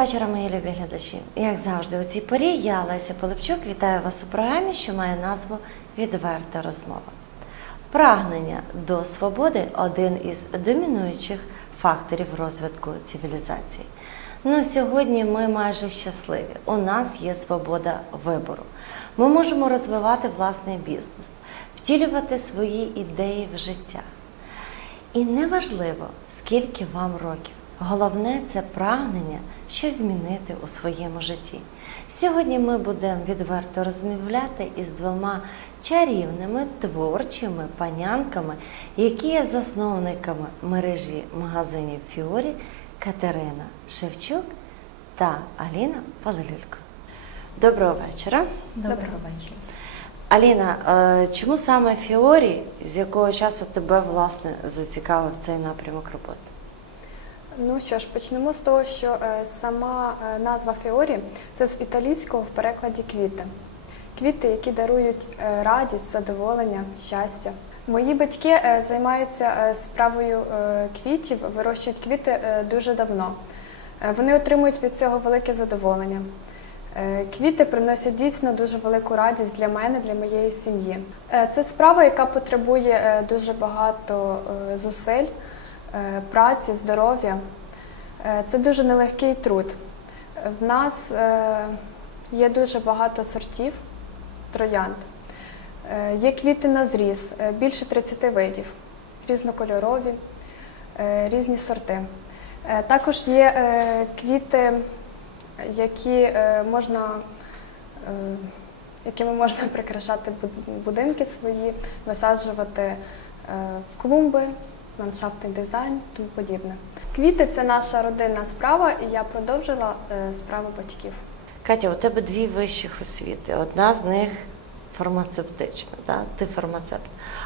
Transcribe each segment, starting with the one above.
Вечора, мої любі глядачі. Як завжди, у цій порі я Леся Полипчук вітаю вас у програмі, що має назву Відверта розмова. Прагнення до свободи один із домінуючих факторів розвитку цивілізації. Ну, сьогодні ми майже щасливі. У нас є свобода вибору. Ми можемо розвивати власний бізнес, втілювати свої ідеї в життя. І неважливо, скільки вам років. Головне це прагнення щось змінити у своєму житті. Сьогодні ми будемо відверто розмовляти із двома чарівними творчими панянками, які є засновниками мережі магазинів Фіорі Катерина Шевчук та Аліна Палилюлько. Доброго вечора. Доброго вечора. Аліна, е, чому саме Фіорі, з якого часу тебе власне зацікавив цей напрямок роботи? Ну що ж, почнемо з того, що е, сама е, назва Фіорі це з італійського в перекладі квіти. Квіти, які дарують е, радість, задоволення, щастя. Мої батьки займаються справою квітів, вирощують квіти дуже давно. Вони отримують від цього велике задоволення. Квіти приносять дійсно дуже велику радість для мене, для моєї сім'ї. Це справа, яка потребує дуже багато зусиль, праці, здоров'я. Е, Це дуже нелегкий труд. Е, В нас е, є дуже багато сортів троянд. Е, Є квіти на зріз, е, більше 30 видів, різнокольорові, е, різні сорти. Е, Також є е, квіти, які е, можна, е, якими можна прикрашати будинки свої, висаджувати е, в клумби, ландшафтний дизайн, тому подібне. Квіти це наша родинна справа, і я продовжила е, справу батьків. Катя, у тебе дві вищих освіти. Одна з них фармацевтична, да? ти фармацевт.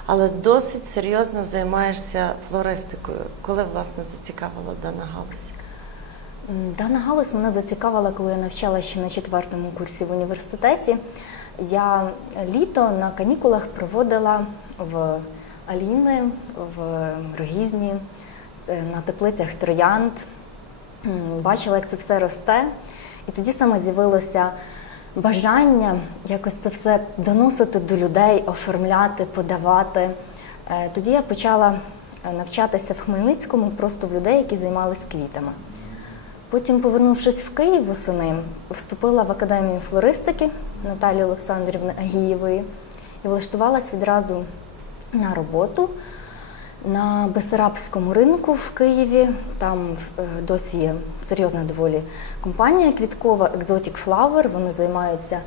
Але досить серйозно займаєшся флористикою. Коли власне зацікавила дана галузь? Дана галузь мене зацікавила, коли я навчалася ще на четвертому курсі в університеті. Я літо на канікулах проводила в Аліни, в Рогізні, е, на теплицях троянд. Бачила, як це все росте. І тоді саме з'явилося бажання якось це все доносити до людей, оформляти, подавати. Е, Тоді я почала е, навчатися в Хмельницькому просто в людей, які займалися квітами. Потім, повернувшись в Київ восени, вступила в академію флористики Наталії Олександрівни Агієвої і влаштувалась відразу на роботу на Бесарабському ринку в Києві. Там е, досі є серйозна доволі компанія квіткова Exotic Flower. Вони займаються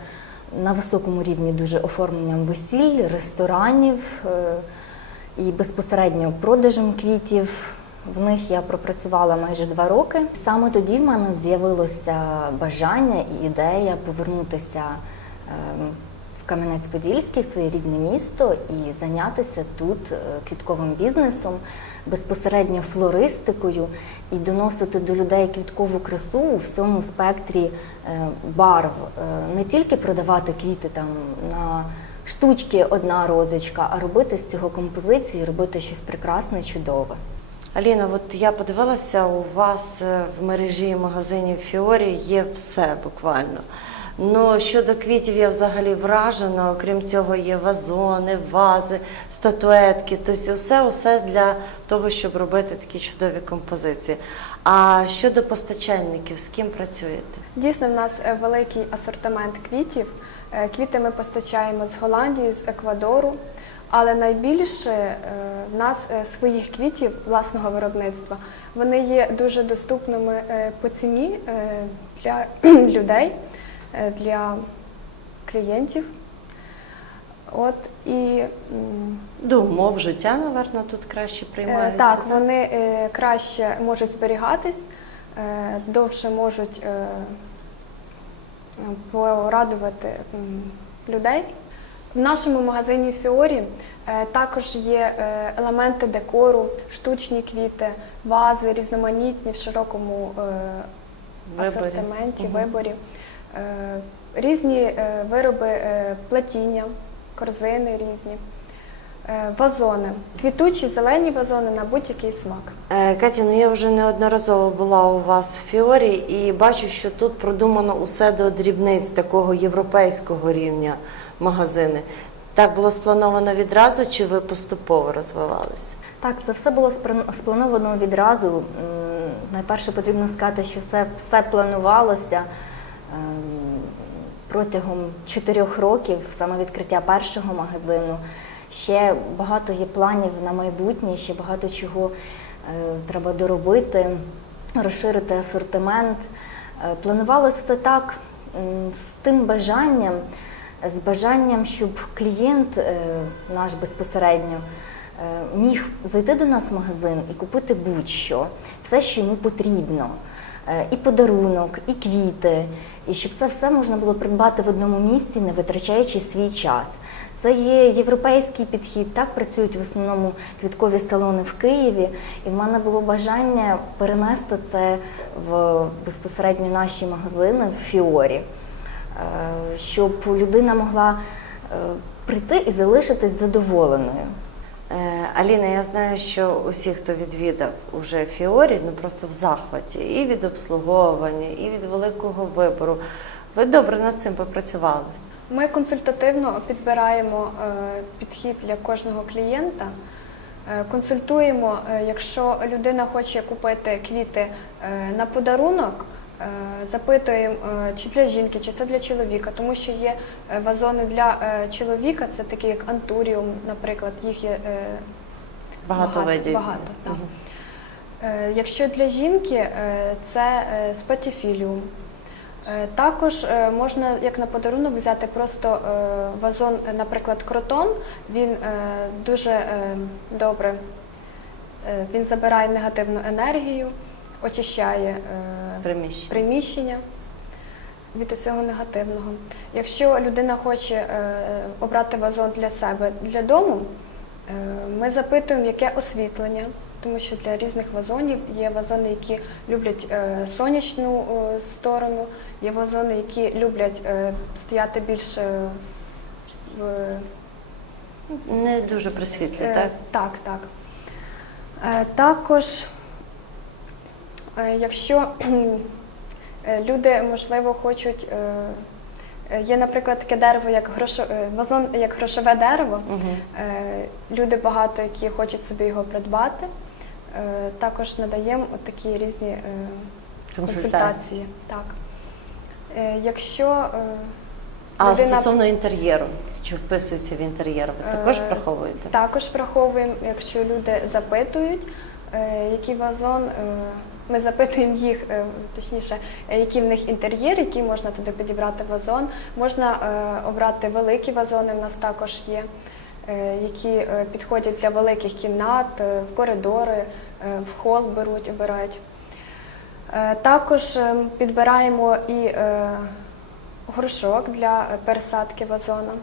на високому рівні дуже оформленням весіль, ресторанів е, і безпосередньо продажем квітів. В них я пропрацювала майже два роки. Саме тоді в мене з'явилося бажання і ідея повернутися ем, Кам'янець-Подільський, своє рідне місто, і зайнятися тут е, квітковим бізнесом, безпосередньо флористикою і доносити до людей квіткову красу у всьому спектрі е, барв. Е, Не тільки продавати квіти там на штучки одна розочка, а робити з цього композиції, робити щось прекрасне, чудове. Аліна, от я подивилася, у вас в мережі магазинів Фіорі є все буквально. Ну, щодо квітів я взагалі вражена. Окрім цього, є вазони, вази, статуетки. Тобто усе, усе для того, щоб робити такі чудові композиції. А щодо постачальників, з ким працюєте? Дійсно, в нас е, великий асортимент квітів. Е, Квіти ми постачаємо з Голландії, з Еквадору. Але найбільше е, в нас своїх квітів власного виробництва. Вони є дуже доступними по ціні для людей, для клієнтів. От і До умов життя, напевно, тут краще Е, приймаються. Так, вони е, краще можуть зберігатись, е, довше можуть е, порадувати людей. В нашому магазині Фіорі е, також є е, елементи декору, штучні квіти, вази, різноманітні в широкому е, Виборі. асортименті, Мгм. виборі. Е, Різні е, вироби е, плетіння, корзини різні, вазони, квітучі зелені вазони на будь-який смак. Катя, ну я вже неодноразово була у вас в Фіорі і бачу, що тут продумано усе до дрібниць такого європейського рівня магазини. Так було сплановано відразу, чи ви поступово розвивалися? Так, це все було сплановано відразу. Найперше потрібно сказати, що все, все планувалося протягом чотирьох років, саме відкриття першого магазину. Ще багато є планів на майбутнє, ще багато чого е, треба доробити, розширити асортимент. Е, Планувалося це так з тим бажанням, з бажанням, щоб клієнт е, наш безпосередньо міг зайти до нас в магазин і купити будь-що, все, що йому потрібно. І подарунок, і квіти, і щоб це все можна було придбати в одному місці, не витрачаючи свій час. Це є європейський підхід, так працюють в основному квіткові салони в Києві. І в мене було бажання перенести це в безпосередньо наші магазини в Фіорі, е, щоб людина могла е, прийти і залишитись задоволеною. Е, Аліна, я знаю, що усі, хто відвідав уже Фіорі, ну просто в захваті і від обслуговування, і від великого вибору. Ви добре над цим попрацювали. Ми консультативно підбираємо е, підхід для кожного клієнта. Е, Консультуємо, якщо людина хоче купити квіти на подарунок, запитуємо, е, чи для жінки, чи це для чоловіка, тому що є е, вазони для е, чоловіка, це такі як антуріум, наприклад, їх є е, Багато, видів. Багато, так. Е, Якщо для жінки, е, це е, спатіфіліум. Е, Також е, можна як на подарунок взяти просто е, вазон, е, наприклад, кротон. Він е, дуже е, добре, е, він забирає негативну енергію, очищає е, Приміщення. приміщення від усього негативного. Якщо людина хоче е, обрати вазон для себе для дому, е, ми запитуємо, яке освітлення, тому що для різних вазонів є вазони, які люблять е, сонячну е, сторону, є вазони, які люблять е, стояти більше в Не дуже присвітлі, Е, так? Так, так. Е, Також, е, якщо е, люди, можливо, хочуть. е, е, Є, наприклад, таке дерево, як грошо, е, вазон, як грошове дерево. Угу. Е, Люди багато, які хочуть собі його придбати. Е, Також надаємо такі різні е, консультації. Так. Е, Якщо е, А людина- стосовно інтер'єру, чи вписується в інтер'єр, ви також Е, враховуєте? Також враховуємо, якщо люди запитують, е, який вазон, е, ми запитуємо їх, е, точніше, який в них інтер'єр, який можна туди підібрати вазон. Можна е, обрати великі вазони, в нас також є, е, які підходять для великих кімнат, в коридори, в хол беруть, обирають. Також підбираємо і горшок для пересадки вазона.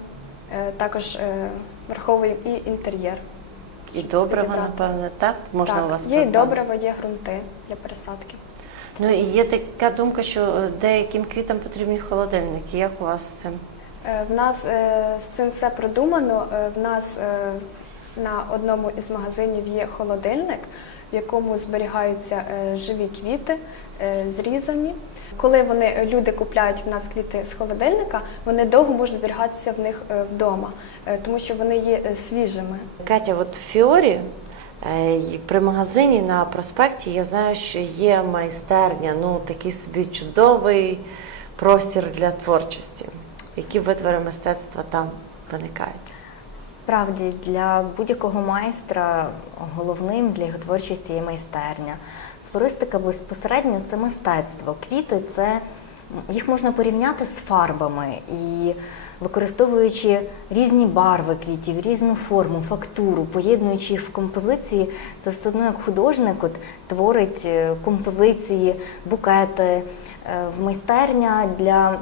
Також враховуємо і інтер'єр. І добре, підібрати. напевне, так? Можна так, у вас є і придбати? добрива, є ґрунти для пересадки. Ну і є така думка, що е, деяким квітам потрібні холодильники. Як у вас з цим? Е, В нас е, з цим все продумано. В нас на одному із магазинів є холодильник, в якому зберігаються живі квіти, зрізані. Коли вони е, люди купляють в нас квіти з холодильника, вони довго можуть зберігатися в них е, вдома, е, тому що вони є свіжими. Катя, от в Фіорі й при магазині на проспекті я знаю, що є майстерня, ну такий собі чудовий простір для творчості. Які витвори мистецтва там виникають? Справді, для будь-якого майстра головним для його творчості є майстерня. Флористика безпосередньо це мистецтво. Квіти це їх можна порівняти з фарбами і використовуючи різні барви квітів, різну форму, фактуру, поєднуючи їх в композиції, це все одно як художник от, творить е, композиції, букети. Е, В майстерня для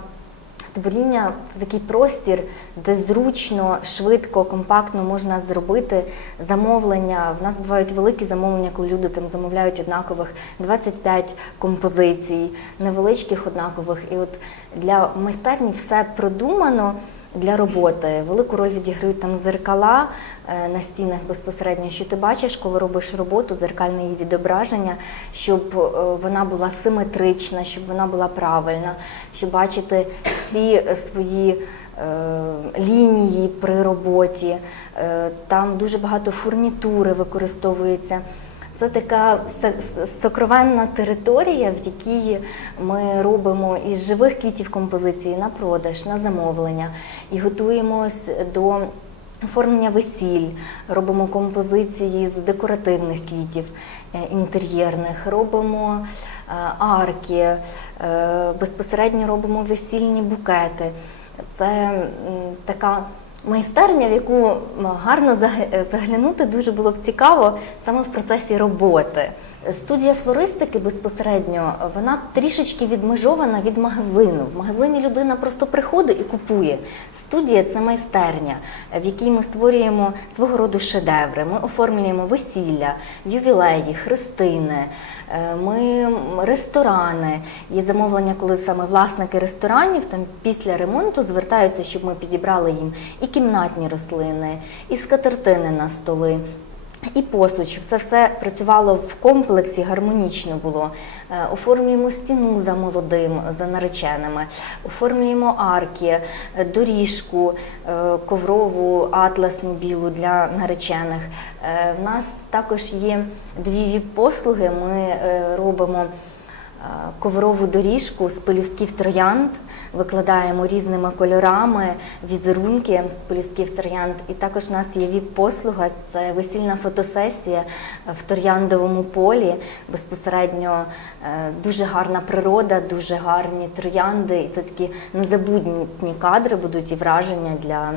Творіння це такий простір, де зручно, швидко, компактно можна зробити замовлення. В нас бувають великі замовлення, коли люди там замовляють однакових 25 композицій, невеличких однакових. І от для майстерні все продумано для роботи. Велику роль відіграють там зеркала на стінах безпосередньо, що ти бачиш, коли робиш роботу, дзеркальне її відображення, щоб е, вона була симетрична, щоб вона була правильна, щоб бачити всі е, свої е, лінії при роботі. Е, Там дуже багато фурнітури використовується. Це така сокровенна територія, в якій ми робимо із живих квітів композиції на продаж, на замовлення і готуємось до оформлення весіль, робимо композиції з декоративних квітів е, інтер'єрних, робимо е, арки, е, безпосередньо робимо весільні букети. Це така майстерня, в яку гарно заг- заглянути дуже було б цікаво саме в процесі роботи. Студія флористики безпосередньо вона трішечки відмежована від магазину. В магазині людина просто приходить і купує. Студія це майстерня, в якій ми створюємо свого роду шедеври. Ми оформлюємо весілля, ювілеї, хрестини. Е, Ми ресторани. Є замовлення, коли саме власники ресторанів там після ремонту звертаються, щоб ми підібрали їм і кімнатні рослини, і скатертини на столи. І посуд, щоб це все працювало в комплексі, гармонічно було. Е, Оформлюємо стіну за молодим, за нареченими, оформлюємо арки, е, доріжку, е, коврову, атласну білу для наречених. В нас також є дві віп-послуги. Ми робимо коврову доріжку з пелюстків троянд, викладаємо різними кольорами, візерунки з полюсків троянд. І також у нас є віп-послуга, це весільна фотосесія в трояндовому полі. Безпосередньо е, дуже гарна природа, дуже гарні троянди. І це такі незабутні кадри будуть і враження для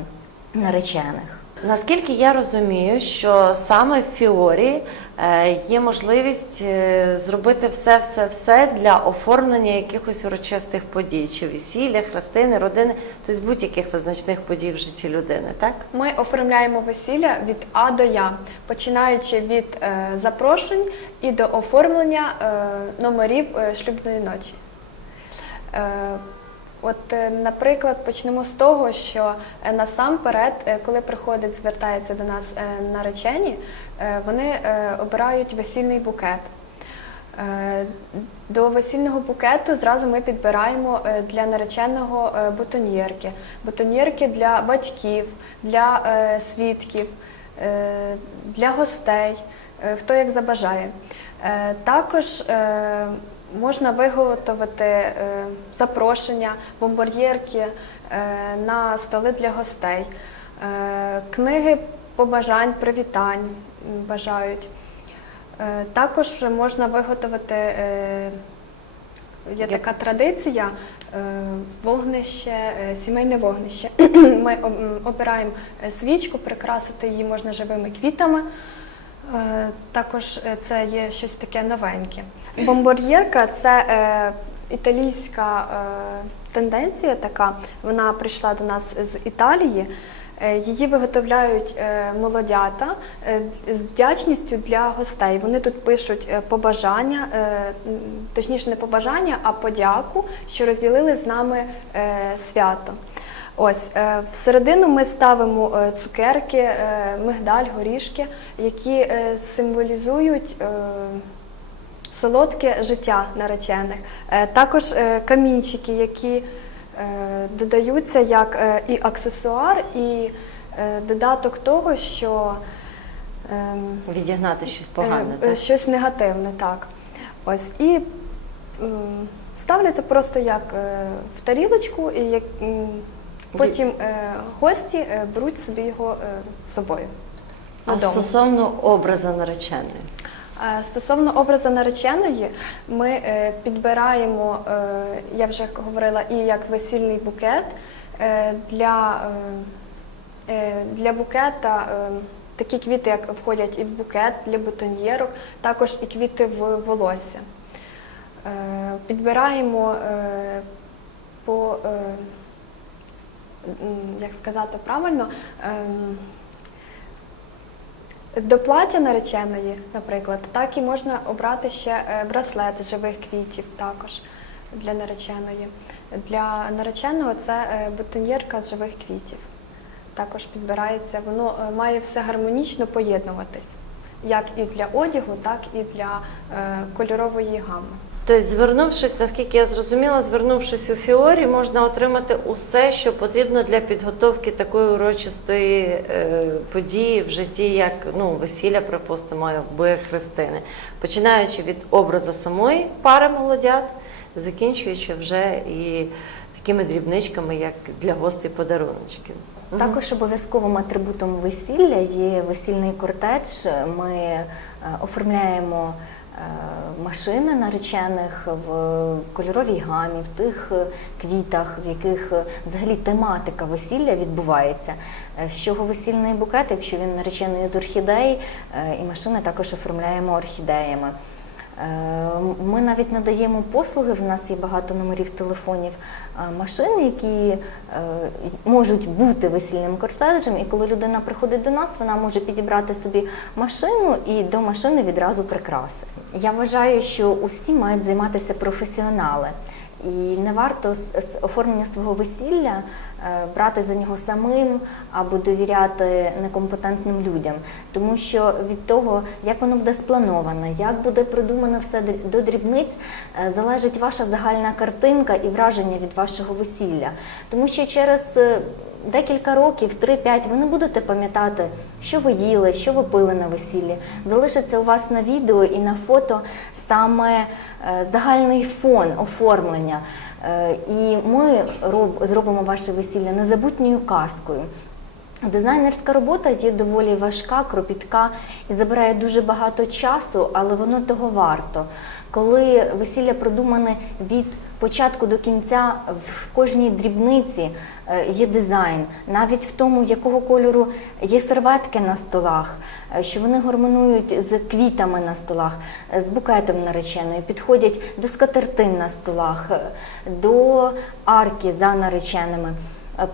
наречених. Наскільки я розумію, що саме в Фіорі е, є можливість е, зробити все, все, все для оформлення якихось урочистих подій, чи весілля, хрестини, родини, тобто будь-яких визначних подій в житті людини, так? Ми оформляємо весілля від А до Я, починаючи від е, запрошень і до оформлення е, номерів е, шлюбної ночі. Е, От, е, наприклад, почнемо з того, що е, насамперед, е, коли приходить, звертається до нас наречені, вони обирають весільний букет. До весільного букету зразу ми підбираємо для нареченого бутоньєрки, бутоньєрки для батьків, для свідків, для гостей, хто як забажає. Також можна виготовити е, запрошення, бомбар'єрки е, на столи для гостей, Е, книги побажань, привітань бажають. Також можна виготовити, є така традиція, вогнище, сімейне вогнище. Ми обираємо свічку, прикрасити її можна живими квітами. Е, Також е, це є щось таке новеньке. Бомбар'єрка це е, італійська тенденція така. Вона прийшла до нас з Італії. Її виготовляють молодята з вдячністю для гостей. Вони тут пишуть побажання, точніше не побажання, а подяку, що розділили з нами свято. Ось е, всередину ми ставимо е, цукерки, е, мигдаль, горішки, які символізують солодке життя наречених. Також камінчики, які додаються як і аксесуар, і додаток того, що ем, Відігнати щось погане. Так? Щось негативне, так. Ось. І ставляться просто як в тарілочку, і як, потім е, гості е, беруть собі його е, з собою. А додому. стосовно образа нареченої. Е, Стосовно образу нареченої, ми е, підбираємо, е, я вже говорила, і як весільний букет е, для, е, е, для букета. е, Такі квіти, як входять і в букет для бутоньєрок, також і квіти в волосся. Е, Підбираємо е, по е, як сказати правильно, ем, до плаття нареченої, наприклад, так і можна обрати ще е, браслет живих квітів також для нареченої. Для нареченого це е, бутоньєрка з живих квітів. Також підбирається, воно е, має все гармонічно поєднуватись, як і для одягу, так і для кольорової гами. Тобто, звернувшись, наскільки я зрозуміла, звернувшись у Фіорі, можна отримати усе, що потрібно для підготовки такої урочистої е, події в житті, як ну, весілля, припустимо, або як хрестини. Починаючи від образу самої пари молодят, закінчуючи вже і такими дрібничками, як для гостей подаруночки. Також обов'язковим атрибутом весілля є весільний кортеж. Ми е, оформляємо машини наречених в кольоровій гамі, в тих е, квітах, в яких е, взагалі тематика весілля відбувається. Е, З чого весільний букет, якщо він наречений з орхідей, е, і машини також оформляємо орхідеями. Е, Ми навіть надаємо послуги. В нас є багато номерів телефонів е, машин, які е, можуть бути весільним кортежем. І коли людина приходить до нас, вона може підібрати собі машину і до машини відразу прикраси. Я вважаю, що усі мають займатися професіонали. І не варто з оформлення свого весілля е, брати за нього самим або довіряти некомпетентним людям, тому що від того, як воно буде сплановане, як буде продумано все до дрібниць, е, залежить ваша загальна картинка і враження від вашого весілля. Тому що через е, декілька років, 3-5, ви не будете пам'ятати, що ви їли, що ви пили на весіллі. Залишиться у вас на відео і на фото саме е, загальний фон оформлення. Е, І ми зробимо ваше весілля незабутньою казкою. Дизайнерська робота є доволі важка, кропітка і забирає дуже багато часу, але воно того варто. Коли весілля продумане від початку до кінця, в кожній дрібниці е, є дизайн, навіть в тому, якого кольору є серветки на столах, е, що вони гармонують з квітами на столах, е, з букетом нареченої, підходять до скатертин на столах, до арки за нареченими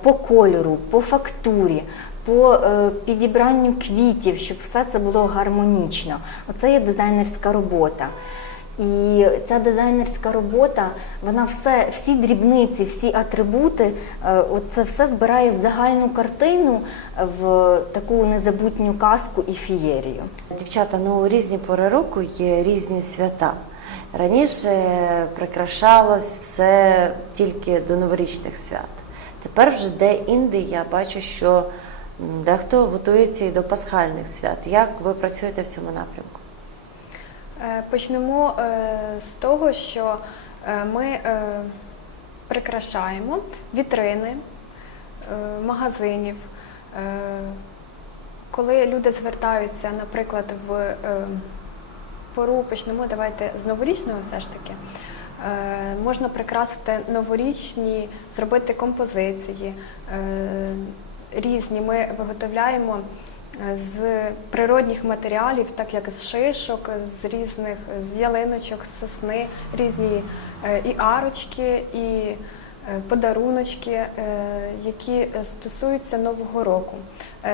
по кольору, по фактурі, по підібранню квітів, щоб все це було гармонічно. Оце є дизайнерська робота. І ця дизайнерська робота, вона все, всі дрібниці, всі атрибути, е, от це все збирає в загальну картину, в таку незабутню казку і фієрію. Дівчата, ну різні пори року є різні свята. Раніше прикрашалось все тільки до новорічних свят. Тепер вже де-інде я бачу, що дехто готується і до пасхальних свят. Як ви працюєте в цьому напрямку? Е, Почнемо е, з того, що е, ми прикрашаємо вітрини магазинів. Коли люди звертаються, наприклад, в пору, почнемо давайте з новорічного все ж таки. Можна прикрасити новорічні, зробити композиції різні. Ми виготовляємо з природних матеріалів, так як з шишок, з різних з ялиночок, з сосни, різні е, і арочки, і е, подаруночки, е, які стосуються Нового року.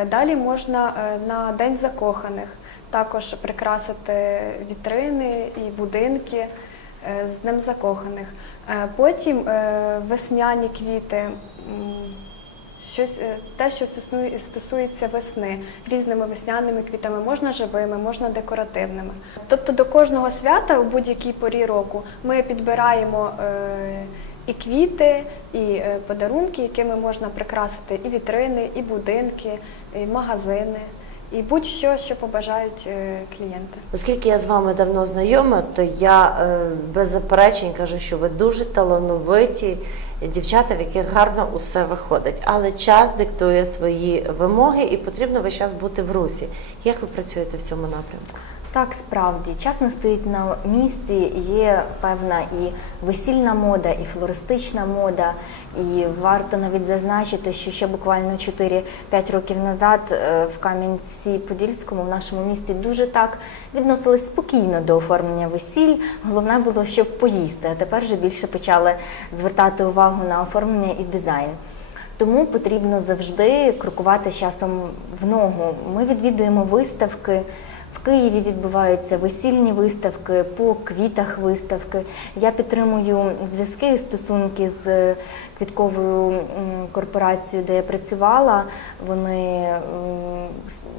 Далі можна на День закоханих також прикрасити вітрини і будинки з Днем закоханих. Потім весняні квіти. Щось е, те, що стосує- стосується весни, різними весняними квітами, можна живими, можна декоративними. Тобто до кожного свята у будь-якій порі року ми підбираємо е, і квіти, і е, подарунки, якими можна прикрасити і вітрини, і будинки, і магазини, і будь-що, що побажають клієнти. Оскільки я з вами давно знайома, то я без заперечень кажу, що ви дуже талановиті дівчата, в яких гарно усе виходить. Але час диктує свої вимоги і потрібно весь час бути в русі. Як ви працюєте в цьому напрямку? Так, справді, час не стоїть на місці, є певна і весільна мода, і флористична мода. І варто навіть зазначити, що ще буквально 4-5 років назад е, в Кам'янці-Подільському, в нашому місті, дуже так відносились спокійно до оформлення весіль. Головне було, щоб поїсти. А тепер вже більше почали звертати увагу на оформлення і дизайн. Тому потрібно завжди крокувати часом в ногу. Ми відвідуємо виставки. Києві відбуваються весільні виставки, по квітах виставки. Я підтримую зв'язки і стосунки з квітковою корпорацією, де я працювала. Вони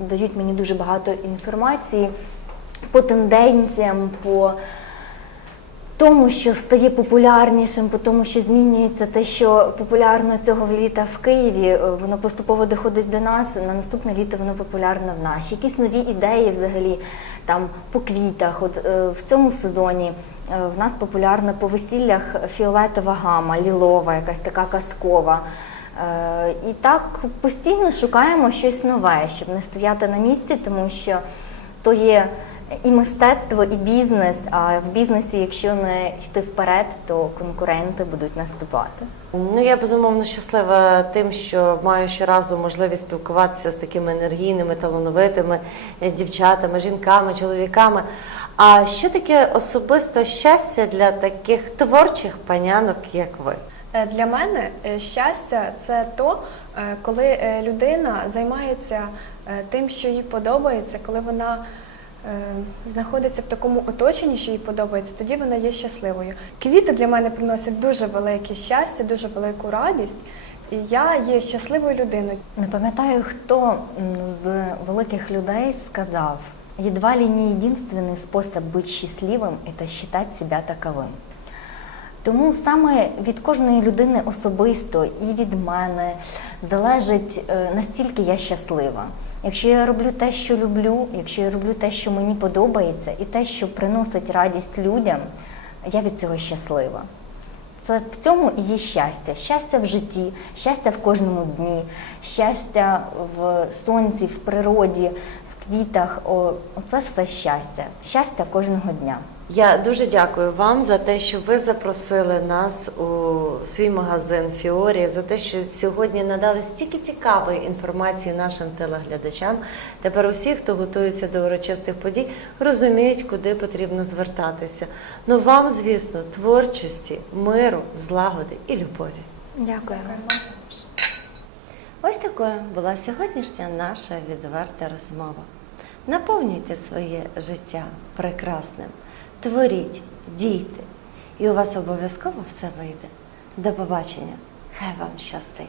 дають мені дуже багато інформації по тенденціям, по тому, що стає популярнішим, по тому, що змінюється те, що популярно цього літа в Києві, е, воно поступово доходить до нас. На наступне літо воно популярно в нас. Якісь нові ідеї взагалі там по квітах. От е, в цьому сезоні е, в нас популярна по весіллях фіолетова гама, лілова, якась така казкова. І так постійно шукаємо щось нове, щоб не стояти на місці, тому що то є і мистецтво, і бізнес. А в бізнесі, якщо не йти вперед, то конкуренти будуть наступати. Ну, я безумовно щаслива тим, що маю щоразу можливість спілкуватися з такими енергійними, талановитими е, дівчатами, жінками, чоловіками. А що таке особисто щастя для таких творчих панянок, як ви? Е, Для мене е, щастя це то, коли людина займається тим, що їй подобається, коли вона знаходиться в такому оточенні, що їй подобається, тоді вона є щасливою. Квіти для мене приносять дуже велике щастя, дуже велику радість, і я є щасливою людиною. Не пам'ятаю, хто м, з великих людей сказав, едва ли не единственный способ быть счастливым – это считать себя таковым. Тому саме від кожної людини особисто і від мене залежить е, настільки я щаслива. Якщо я роблю те, що люблю, якщо я роблю те, що мені подобається, і те, що приносить радість людям, я від цього щаслива. Це в цьому і є щастя. Щастя в житті, щастя в кожному дні, щастя в сонці, в природі, в квітах. Оце все щастя. Щастя кожного дня. Я дуже дякую вам за те, що ви запросили нас у свій магазин Фіорі, за те, що сьогодні надали стільки цікавої інформації нашим телеглядачам. Тепер усі, хто готується до урочистих подій, розуміють, куди потрібно звертатися. Ну вам, звісно, творчості, миру, злагоди і любові. Дякую. Ось такою була сьогоднішня наша відверта розмова. Наповнюйте своє життя прекрасним, творіть, дійте, і у вас обов'язково все вийде. До побачення! Хай вам щастить!